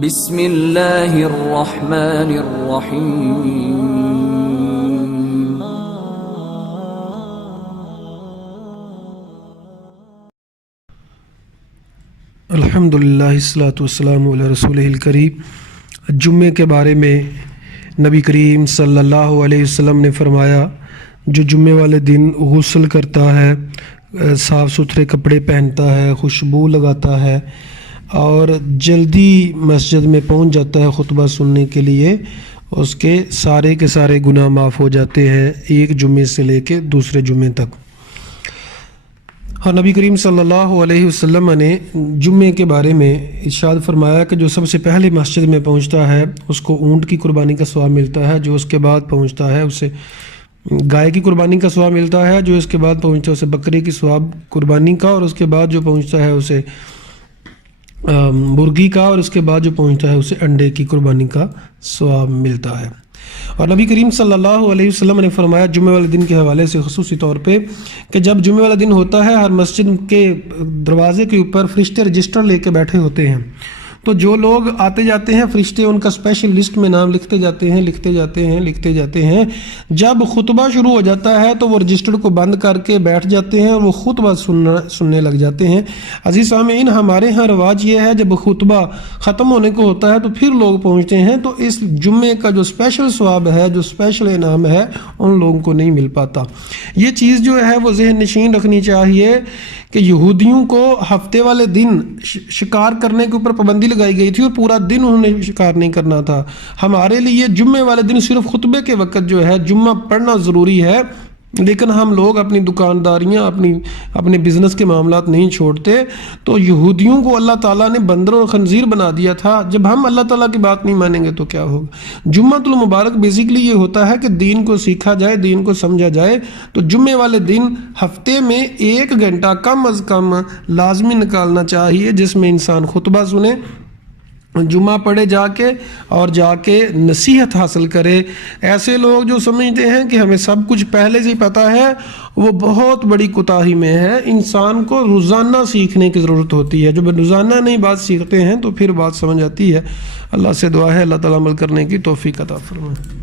بسم اللہ الرحمن الرحیم الحمدللہ والصلاۃ والسلام علی رسولہ الکریم۔ جمعے کے بارے میں نبی کریم صلی اللہ علیہ وسلم نے فرمایا، جو جمعے والے دن غسل کرتا ہے، صاف ستھرے کپڑے پہنتا ہے، خوشبو لگاتا ہے اور جلدی مسجد میں پہنچ جاتا ہے خطبہ سننے کے لیے، اس کے سارے گناہ معاف ہو جاتے ہیں، ایک جمعے سے لے کے دوسرے جمعے تک۔ اور نبی کریم صلی اللہ علیہ وسلم نے جمعے کے بارے میں ارشاد فرمایا کہ جو سب سے پہلے مسجد میں پہنچتا ہے اس کو اونٹ کی قربانی کا ثواب ملتا ہے، جو اس کے بعد پہنچتا ہے اسے گائے کی قربانی کا ثواب ملتا ہے، جو اس کے بعد پہنچتا ہے اسے بکرے کی ثواب قربانی کا، اور اس کے بعد جو پہنچتا ہے اسے مرغی کا، اور اس کے بعد جو پہنچتا ہے اسے انڈے کی قربانی کا ثواب ملتا ہے۔ اور نبی کریم صلی اللہ علیہ وسلم نے فرمایا جمعے والے دن کے حوالے سے خصوصی طور پہ کہ جب جمعے والا دن ہوتا ہے ہر مسجد کے دروازے کے اوپر فرشتے رجسٹر لے کے بیٹھے ہوتے ہیں، تو جو لوگ آتے جاتے ہیں فرشتے ان کا اسپیشل لسٹ میں نام لکھتے جاتے ہیں۔ جب خطبہ شروع ہو جاتا ہے تو وہ رجسٹر کو بند کر کے بیٹھ جاتے ہیں اور وہ خطبہ سننے لگ جاتے ہیں۔ عزیز سامعین، ہمارے ہاں رواج یہ ہے جب خطبہ ختم ہونے کو ہوتا ہے تو پھر لوگ پہنچتے ہیں، تو اس جمعے کا جو اسپیشل ثواب ہے، جو اسپیشل انعام ہے، ان لوگوں کو نہیں مل پاتا۔ یہ چیز جو ہے وہ ذہن نشین رکھنی چاہیے کہ یہودیوں کو ہفتے والے دن شکار کرنے کے اوپر پابندی لگائی گئی تھی اور پورا دن انہوں نے شکار نہیں کرنا تھا۔ ہمارے لیے جمعے والے دن صرف خطبے کے وقت جو ہے جمعہ پڑھنا ضروری ہے، لیکن ہم لوگ اپنی دکانداریاں اپنے بزنس کے معاملات نہیں چھوڑتے۔ تو یہودیوں کو اللہ تعالیٰ نے بندر اور خنزیر بنا دیا تھا، جب ہم اللہ تعالیٰ کی بات نہیں مانیں گے تو کیا ہوگا؟ جمعۃ المبارک بیسیکلی یہ ہوتا ہے کہ دین کو سیکھا جائے، دین کو سمجھا جائے۔ تو جمعے والے دن ہفتے میں 1 گھنٹہ کم از کم لازمی نکالنا چاہیے جس میں انسان خطبہ سنے، جمعہ پڑھے جا کے نصیحت حاصل کرے۔ ایسے لوگ جو سمجھتے ہیں کہ ہمیں سب کچھ پہلے سے ہی پتہ ہے، وہ بہت بڑی کوتاہی میں ہے۔ انسان کو روزانہ سیکھنے کی ضرورت ہوتی ہے، جب روزانہ نئی بات سیکھتے ہیں تو پھر بات سمجھ آتی ہے۔ اللہ سے دعا ہے اللہ تعالیٰ عمل کرنے کی توفیق عطا فرمائے۔